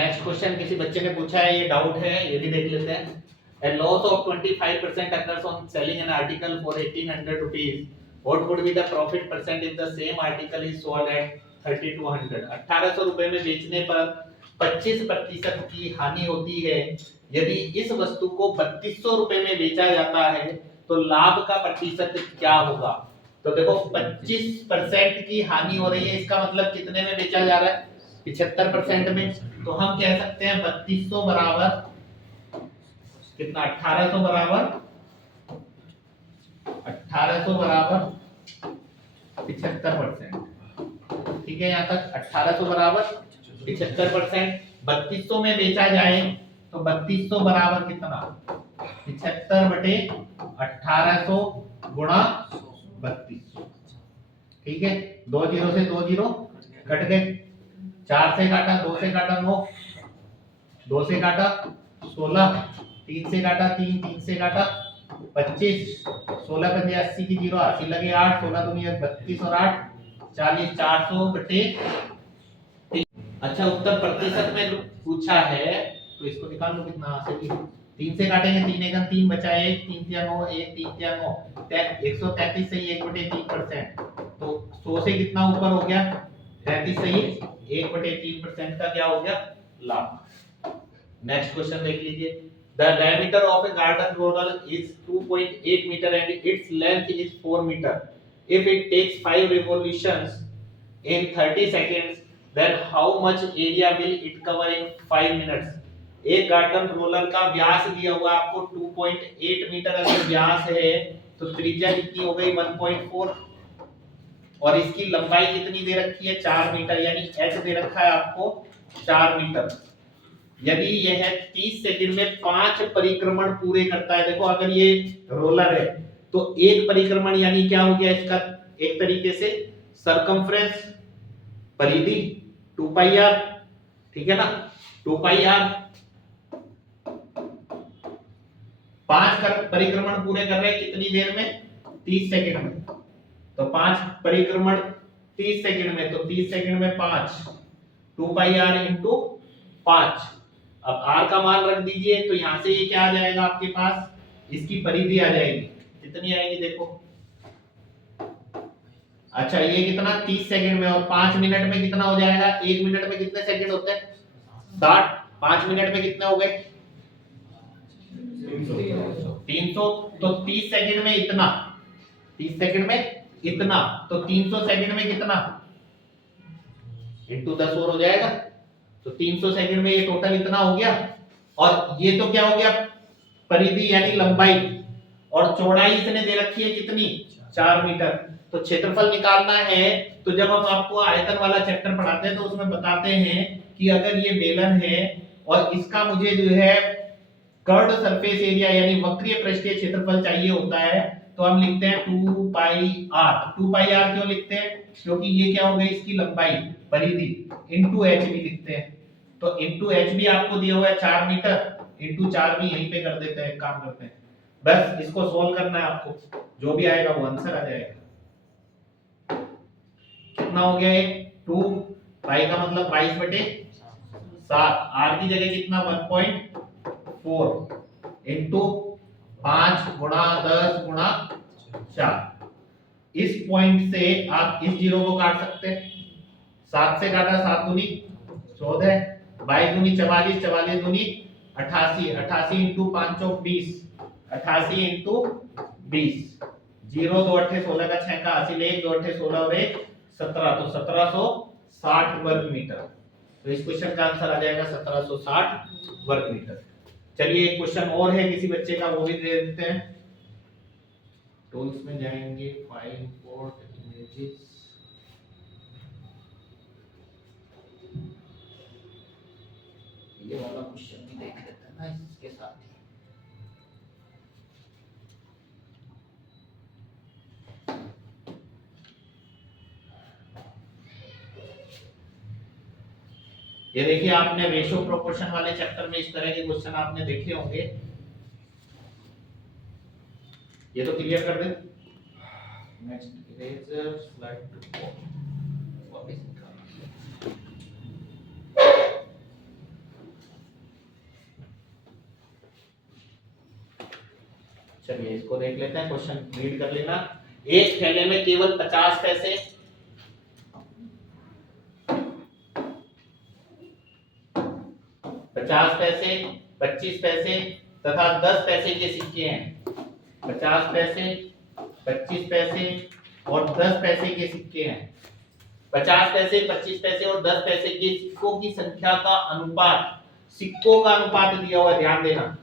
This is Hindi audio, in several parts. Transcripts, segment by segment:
नेक्स्ट क्वेश्चन किसी बच्चे ने पूछा है, ये डाउट है, ये भी देख लेते हैं। A loss of 25% occurs on selling an article for 1800 rupees. What would be the profit percent if the same article is sold at 3200? 1800 रुपए में बेचने पर 25% की हानि होती है। यदि इस वस्तु को 3200 रुपए में बेचा जाता है तो लाभ का प्रतिशत क्या होगा? तो देखो 25% की हानि हो रही है, इसका मतलब कितने में बेचा जा रहा है? 75% में। तो हम कह सकते हैं 3200 बराबर कितना, 1800 बराबर 75%। ठीक है, यहाँ तक 1800 बराबर 75%। 3200 में बेचा जाए तो 3200 बराबर कितना, 75 बटे 1800 गुणा 3200। ठीक है, 2 जीरो से 2 जीरो कट गए, 4 से काटा, 2 से काटा 9, 2 से काटा 16, 3 से काटा 3, 3 से काटा 25, 16 पंजे 80 की जीरो, 80 लगे 8, 16 दूनी 32 और 8 40, 400 बटे। अच्छा, उत्तर प्रतिशत में पूछा है तो इसको निकाल लो कितना से, 3 से काटेंगे 3 एकम 3 बचा 1, 3 तिया 9, 1 3 तिया 9, 133 सही 1/3%। तो 100 से कितना ऊपर हो गया, 33 सही 1/3% का क्या हो गया, लाभ। नेक्स्ट क्वेश्चन देख लीजिए। The diameter of a garden roller is 2.8 metre and its length is 4 metre. If it takes 5 revolutions in 30 seconds, then how much area will it cover in 5 minutes? एक गार्डन रोलर का व्यास दिया हुआ है आपको 2.8 मीटर अगर व्यास है तो त्रिज्या कितनी हो गई 1.4, और इसकी लंबाई कितनी दे रखी है 4 मीटर, यानी h दे रखा है आपको 4 मीटर। यदि यह 30 सेकंड में 5 परिक्रमण पूरे करता है, देखो अगर ये रोलर है तो एक परिक्रमण यानी क्या हो गया इसका, एक तरीके से सरकमफ्रेंस, परिधि 2 पाई आर, ठीक है ना, 2 पाई आर। 5 परिक्रमण पूरे कर रहे हैं कितनी देर में, 30 सेकंड में। तो 5 परिक्रमण 30 सेकंड में, तो 30 सेकंड में 5, 2 पाई आर इंटू 5। अब आर का मान रख दीजिए तो यहां से ये क्या आ जाएगा आपके पास, इसकी परिधि आ जाएगी, कितनी आएगी देखो। अच्छा, ये कितना 30 सेकंड में, और 5 मिनट में कितना हो जाएगा, 1 मिनट में कितने सेकंड होते हैं 60, 5 मिनट में कितने हो गए 300। तो 30 सेकंड में इतना, 30 सेकंड में इतना, तो 300 सेकंड में कितना, इंटू 10 और हो जाएगा। तो 300 सेकंड में ये टोटल इतना हो गया, और ये तो क्या हो गया परिधि यानी लंबाई, और चौड़ाई इसने दे रखी है कितनी 4 मीटर। तो क्षेत्रफल निकालना है, तो जब हम आपको आयतन वाला चैप्टर पढ़ाते हैं तो उसमें बताते हैं कि अगर ये बेलन है और इसका मुझे जो है कर्व्ड सरफेस एरिया यानी वक्रीय पृष्ठीय क्षेत्रफल चाहिए होता है, तो हम लिखते हैं 2 पाई आर। 2 पाई आर क्यों लिखते हैं, क्योंकि ये क्या हो गई इसकी लंबाई परिधि, इनटू एच भी लिखते हैं। तो इनटू एच भी आपको दिया हुआ है 4 मीटर, इनटू 4 भी यहीं पे कर देते हैं, काम करते हैं। बस इसको सोल्व करना है आपको, जो भी आएगा वो आंसर आ जाएगा। कितना हो गया ये 2 पाई का मतलब 22/7, आर की जगह कितना 1.4 इनटू 5 गुणा 10 गुणा 4। इस पॉइंट से आप इस जीरो को काट सकते हैं, 7 से काटा 7 दूनी 14, 22 दूनी 44, 44 दूनी 88, 88 इंटू 5 20, 88 इंटू 20, 0 2 8 16 का 6 का 80, 1 2 8 16 और 1 17, तो 1760 वर्ग मीटर। तो इस क्वेश्चन का आंसर आ जाएगा 1760 वर्ग मीटर। चलिए एक क्वेश्चन और है किसी बच्चे का, वो भी दे देते हैं। टूल्स में जाएंगे, फाइल इंपोर्ट इमेजेस, ये वाला क्वेश्चन भी देख लेते हैं ना इसके साथ ही। ये देखिए, आपने रेशियो प्रोपोर्शन वाले चैप्टर में इस तरह के क्वेश्चन आपने देखे होंगे, ये तो क्लियर कर दे। नेक्स्ट इरेजर स्लाइड टू वापस निकाल। चलिए इसको देख लेते हैं, क्वेश्चन रीड कर लेना। एक थैले में केवल 50 पैसे, 25 पैसे तथा 10 पैसे के सिक्के हैं। 50 पैसे, 25 पैसे और 10 पैसे के सिक्के हैं। 50 पैसे, 25 पैसे और 10 पैसे के सिक्कों की संख्या का अनुपात, सिक्कों का अनुपात दिया हुआ है, ध्यान देना,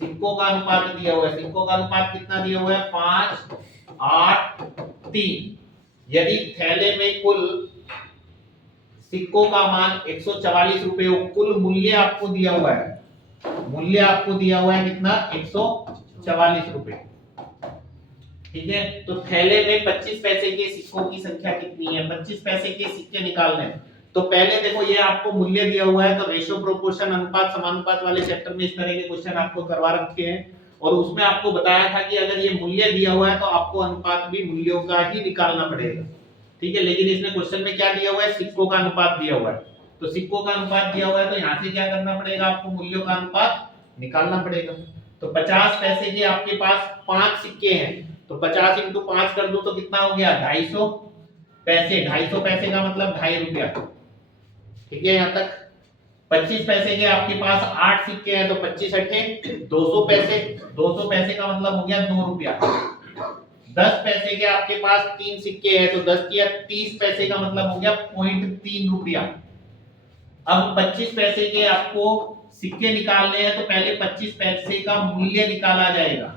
सिक्कों का अनुपात दिया हुआ है। सिक्कों का अनुपात कितना दिया हुआ है? 5, 8, 3। यदि थैले में कुल सिक्कों का मान 144 रुपए हो, कुल मूल्य आपको दिया हुआ है, मूल्य आपको दिया हुआ है कितना? 144 रुपए। ठीक है, तो थैले में 25 पैसे के सिक्कों की संख्या कितनी है? 25 पैसे के सिक्के निकालने हैं। तो पहले देखो ये आपको मूल्य दिया हुआ है, तो रेशियो प्रोपोर्शन अनुपात समानुपात वाले चैप्टर में इस तरह के क्वेश्चन आपको करवा रखे हैं, और उसमें आपको बताया था कि अगर ये मूल्य दिया हुआ है तो आपको अनुपात भी मूल्यों का ही निकालना पड़ेगा। ठीक है, लेकिन इसमें क्वेश्चन में क्या दिया हुआ है? सिक्कों का अनुपात दिया हुआ है। तो सिक्कों का अनुपात दिया हुआ है तो यहाँ से क्या करना पड़ेगा? आपको मूल्यों का अनुपात निकालना पड़ेगा। तो 50 पैसे के आपके पास 5 सिक्के हैं, तो 50 × 5 कर दो तो कितना हो गया? 250 पैसे। 250 पैसे का मतलब 2.5 रुपया। ठीक है, यहाँ तक। 25 पैसे के आपके पास 8 सिक्के हैं, तो 25 अट्ठे 200 पैसे। 200 पैसे का मतलब हो गया 2 रुपया। 10 पैसे के आपके पास 3 सिक्के हैं, तो 10 किया 30 पैसे का मतलब हो गया 0.3 रुपया। अब 25 पैसे के आपको सिक्के निकालने हैं, तो पहले 25 पैसे का मूल्य निकाला जाएगा।